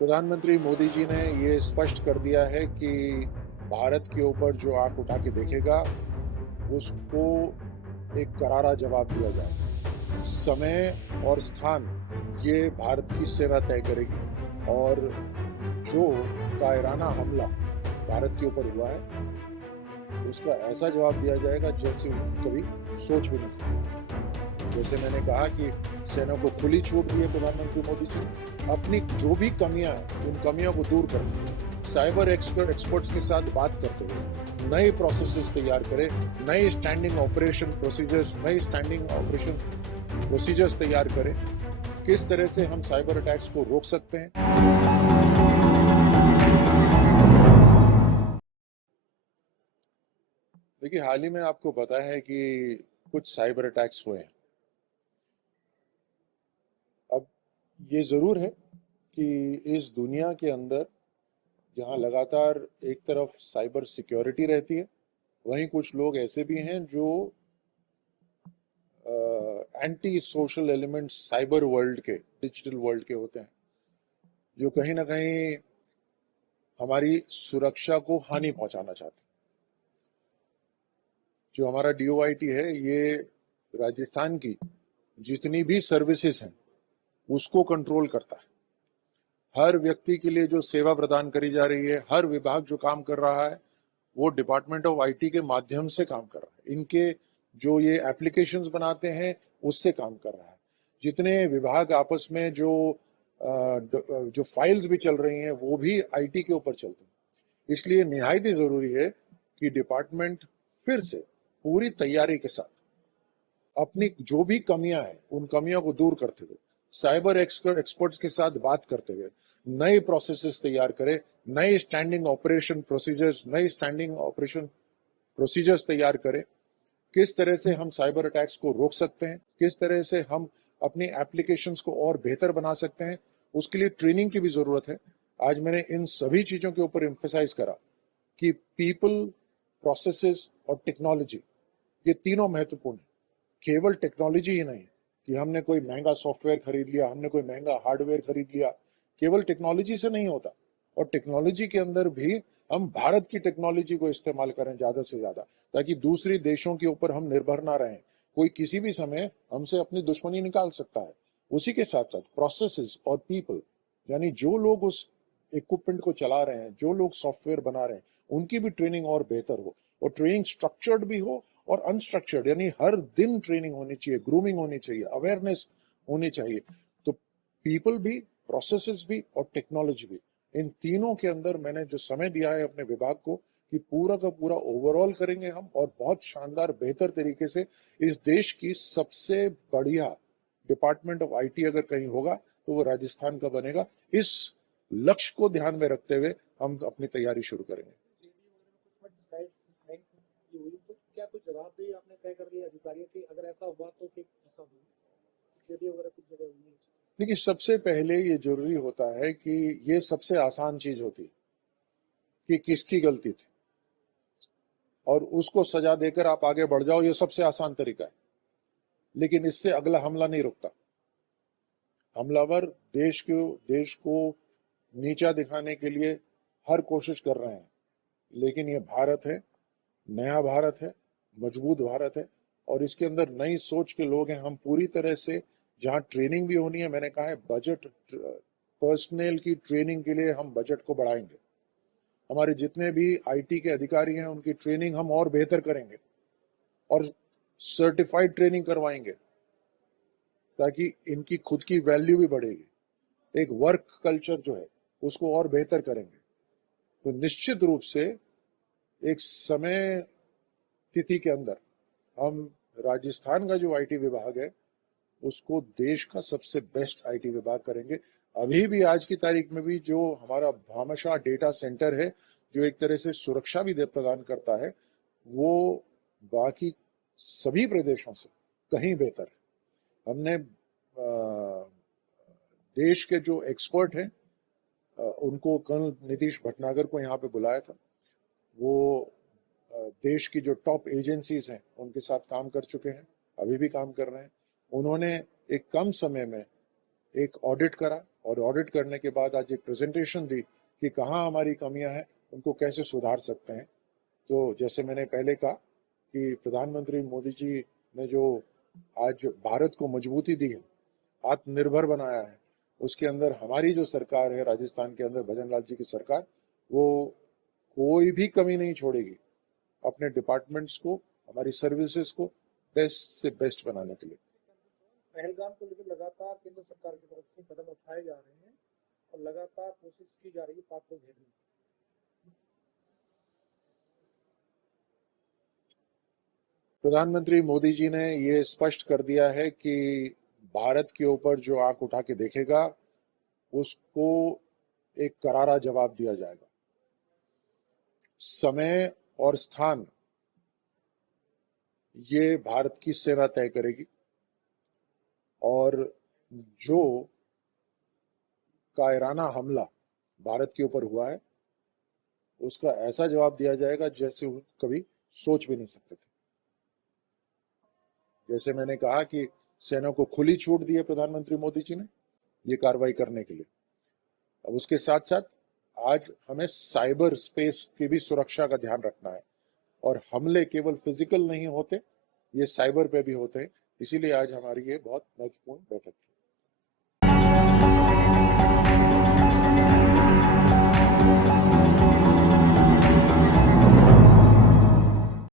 प्रधानमंत्री मोदी जी ने ये स्पष्ट कर दिया है कि भारत के ऊपर जो आंख उठा के देखेगा उसको एक करारा जवाब दिया जाएगा। समय और स्थान ये भारत की सेना तय करेगी और जो कायराना हमला भारत के ऊपर हुआ है उसका ऐसा जवाब दिया जाएगा जैसे कभी सोच भी नहीं सकते। जैसे मैंने कहा कि सेना को खुली छूट दी है प्रधानमंत्री मोदी जी, अपनी जो भी कमियां हैं उन कमियों को दूर करते हुए साइबर एक्सपर्ट्स के साथ बात करते हुए नए प्रोसेसेस तैयार करें, नए स्टैंडिंग ऑपरेशन प्रोसीजर्स तैयार करें। किस तरह से हम साइबर अटैक्स को रोक सकते हैं। देखिए, हाल ही में आपको पता है कि कुछ साइबर अटैक्स हुए हैं। अब ये जरूर है कि इस दुनिया के अंदर जहां लगातार एक तरफ साइबर सिक्योरिटी रहती है, वहीं कुछ लोग ऐसे भी हैं जो anti social elements cyber world के, डिजिटल वर्ल्ड के होते हैं, जो कहीं ना कहीं हमारी सुरक्षा को हानि पहुंचाना चाहते हैं। जो हमारा डीओआईटी है, ये राजस्थान की जितनी भी सर्विसेज हैं उसको कंट्रोल करता है। हर व्यक्ति के लिए जो सेवा प्रदान करी जा रही है, हर विभाग जो काम कर रहा है, वो डिपार्टमेंट ऑफ आईटी के माध्यम से काम कर रहा है। इनके जो ये एप्लीकेशंस बनाते हैं उससे काम कर रहा है। जितने विभाग आपस में जो फाइल्स भी चल रही हैं वो भी आईटी के ऊपर चलती हैं। इसलिए निहायत ही जरूरी है कि डिपार्टमेंट फिर से पूरी तैयारी के साथ अपनी जो भी कमियां हैं उन कमियों को दूर करते हुए साइबर एक्सपर्ट्स के साथ बात करते हुए नए प्रोसेसेस तैयार करें, नए स्टैंडिंग ऑपरेशन प्रोसीजर्स तैयार करें। किस तरह से हम साइबर अटैक्स को रोक सकते हैं, किस तरह से हम अपनी एप्लीकेशंस को और बेहतर बना सकते हैं, उसके लिए ट्रेनिंग की भी जरूरत है। आज मैंने इन सभी चीजों के ऊपर एम्फेसाइज करा कि पीपल, प्रोसेसेस और टेक्नोलॉजी, ये तीनों महत्वपूर्ण है। केवल टेक्नोलॉजी ही नहीं कि हमने कोई महंगा सॉफ्टवेयर खरीद लिया, हमने कोई महंगा हार्डवेयर खरीद लिया, केवल टेक्नोलॉजी से नहीं होता। और टेक्नोलॉजी के अंदर भी हम भारत की टेक्नोलॉजी को इस्तेमाल करें ज्यादा से ज्यादा, ताकि दूसरी देशों के ऊपर हम निर्भर ना रहें। कोई किसी भी समय हमसे अपनी दुश्मनी निकाल सकता है। उसी के साथ साथ प्रोसेसेस और पीपल, यानी जो लोग उस इक्विपमेंट को चला रहे हैं, जो लोग सॉफ्टवेयर बना रहे हैं, उनकी भी ट्रेनिंग और बेहतर हो, और ट्रेनिंग स्ट्रक्चर्ड भी हो और अनस्ट्रक्चर्ड, यानी हर दिन ट्रेनिंग होनी चाहिए, ग्रूमिंग होनी चाहिए, अवेयरनेस होनी चाहिए। तो पीपल भी, प्रोसेसेस भी और टेक्नोलॉजी भी, इन तीनों के अंदर मैंने जो समय दिया है अपने विभाग को कि पूरा का पूरा ओवरऑल करेंगे हम, और बहुत शानदार बेहतर तरीके से इस देश की सबसे बढ़िया डिपार्टमेंट ऑफ आईटी अगर कहीं होगा तो वो राजस्थान का बनेगा। इस लक्ष्य को ध्यान में रखते हुए हम अपनी तैयारी शुरू करेंगे। क्या कुछ जवाबदेही आपने तय कर दी अधिकारियों की, अगर ऐसा हुआ तो फिर ऐसा हुआ सीडी वगैरह कुछ जगह हुई है? देखिए, सबसे पहले ये जरूरी होता है कि ये सबसे आसान चीज होती है कि किसकी गलती थी, और उसको सजा देकर आप आगे बढ़ जाओ, ये सबसे आसान तरीका है। लेकिन इससे अगला हमला नहीं रुकता। हमलावर देश को नीचा दिखाने के लिए हर कोशिश कर रहे हैं, लेकिन ये भारत है, नया भारत है, मजबूत भारत है, और इसके अंदर नई सोच के लोग हैं। हम पूरी तरह से, जहां ट्रेनिंग भी होनी है, मैंने कहा है बजट, पर्सनल की ट्रेनिंग के लिए हम बजट को बढ़ाएंगे। हमारे जितने भी आईटी के अधिकारी हैं उनकी ट्रेनिंग हम और बेहतर करेंगे और सर्टिफाइड ट्रेनिंग करवाएंगे, ताकि इनकी खुद की वैल्यू भी बढ़ेगी। एक वर्क कल्चर जो है उसको और बेहतर करेंगे। तो निश्चित रूप से एक समय तिथि के अंदर हम राजस्थान का जो आईटी विभाग है उसको देश का सबसे बेस्ट आईटी विभाग करेंगे। अभी भी आज की तारीख में भी जो हमारा भामाशाह डेटा सेंटर है, जो एक तरह से सुरक्षा भी प्रदान करता है, वो बाकी सभी प्रदेशों से कहीं बेहतर है। हमने देश के जो एक्सपर्ट हैं उनको कल नीतीश भटनागर को यहाँ पे बुलाया था। वो देश की जो टॉप एजेंसीज हैं उनके साथ काम कर चुके हैं, अभी भी काम कर रहे हैं। उन्होंने एक कम समय में एक ऑडिट करा और ऑडिट करने के बाद आज एक प्रेजेंटेशन दी कि कहाँ हमारी कमियां हैं, उनको कैसे सुधार सकते हैं। तो जैसे मैंने पहले कहा कि प्रधानमंत्री मोदी जी ने जो आज भारत को मजबूती दी है, आत्मनिर्भर बनाया है, उसके अंदर हमारी जो सरकार है राजस्थान के अंदर, भजन लाल जी की सरकार, वो कोई भी कमी नहीं छोड़ेगी अपने डिपार्टमेंट्स को, हमारी सर्विसेज को बेस्ट से बेस्ट बनाने के लिए। पहलगाम को लेकर लगातार केंद्र सरकार की तरफ से कदम उठाए जा रहे हैं और लगातार कोशिश की जा रही है पाक को घेरने की। प्रधानमंत्री मोदी जी ने ये स्पष्ट कर दिया है कि भारत के ऊपर जो आंख उठा के देखेगा उसको एक करारा जवाब दिया जाएगा। समय और स्थान ये भारत की सेना तय करेगी और जो कायराना हमला भारत के ऊपर हुआ है उसका ऐसा जवाब दिया जाएगा जैसे वो कभी सोच भी नहीं सकते थे। जैसे मैंने कहा कि सेना को खुली छूट दी है प्रधानमंत्री मोदी जी ने ये कार्रवाई करने के लिए। अब उसके साथ साथ आज हमें साइबर स्पेस की भी सुरक्षा का ध्यान रखना है और हमले केवल फिजिकल नहीं होते, ये साइबर पे भी होते हैं। इसीलिए आज हमारी ये बहुत महत्वपूर्ण बैठक थी।